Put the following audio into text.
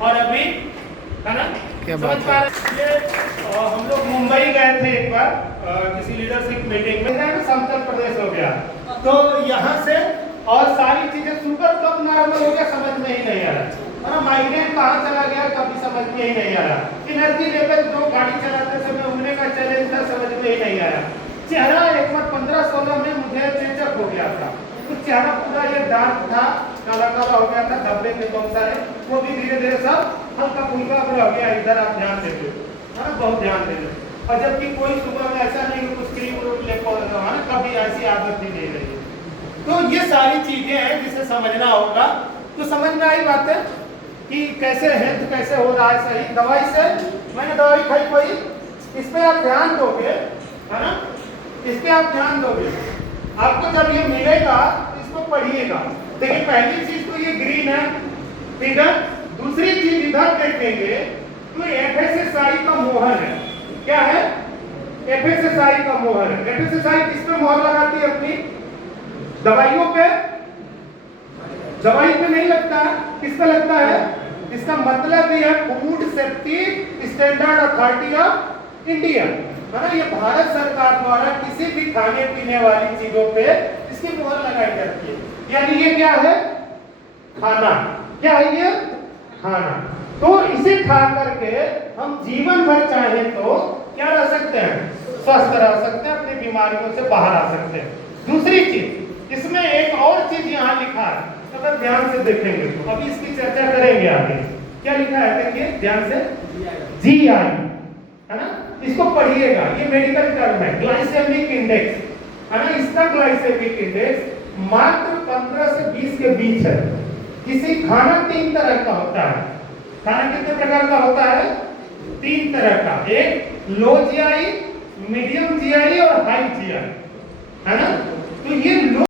और अभी है ना क्या समझ बात पा रहे हैं? ये हम लोग मुंबई गए थे एक बार किसी लीडरशिप मीटिंग में, समतल प्रदेश हो गया तो यहाँ से और सारी चीजें शुगर कब नॉर्मल हो गया समझ में ही नहीं आ रहा, और माइग्रेन कहाँ चला गया कभी समझ में ही नहीं आ रहा, एनर्जी लेवल जो गाड़ी चलाते समय उड़ने का चैलेंज था समझ में ही नहीं आया, चेहरा एक बार 15-16 में मुझे चेंजअप हो गया था, तो चेहरा पूरा ये डार्क था, काला काला हो गया था, धब्बे थे बहुत सारे, वो भी धीरे धीरे सब हल्का फुल्का हो गया। इधर आप ध्यान देते हो ना, बहुत ध्यान देते, और जबकि कोई सुबह में ऐसा नहीं कि कुछ क्रीम ले ना, कभी ऐसी आदत भी नहीं रही। तो ये सारी चीजें हैं जिसे समझना होगा। तो समझ में आई बात है कि कैसे हेल्थ कैसे हो रहा है सही दवाई से। मैंने दवाई खाई कोई, इस पे आप ध्यान दोगे है ना, इस पे आप ध्यान दोगे, आपको जब ये मिलेगा इसको पढ़िएगा। देखिए पहली चीज तो ये ग्रीन है, ठीक है, दूसरी चीज इधर देखेंगे तो एफएसएसआई का मोहर है, क्या है, एफएसएसआई का मोहर है। एफएसएसआई किस पे मोहर लगाती है अपनी दवाइयों पे, दवाई पे नहीं लगता है, किस पे लगता है, इसका मतलब ये है food safety standard authority of India, है ना, ये भारत सरकार द्वारा किसी भी खाने पीने वाली चीजों पे इसकी मोहर लगाई जाती है। यानी ये क्या है, खाना, क्या है ये, खाना। तो इसे खा करके हम जीवन भर चाहे तो क्या रह सकते हैं, स्वस्थ रह सकते हैं, अपनी बीमारियों से बाहर आ सकते हैं। दूसरी चीज इसमें एक और चीज यहाँ लिखा है, अगर ध्यान से देखेंगे तो अभी इसकी चर्चा करेंगे आगे। क्या लिखा है देखिए ध्यान से, जीआई है ना, इसको पढ़िएगा, ये मेडिकल टर्म है, ग्लाइसेमिक इंडेक्स है ना, इसका ग्लाइसेमिक इंडेक्स मात्र 15 से 20 के बीच है। किसी खाना 3 तरह का होता है, खाना कितने प्रकार का होता है, 3 तरह का, एक लो जीआई, मीडियम जीआई और हाई जीआई, है ना। तो ये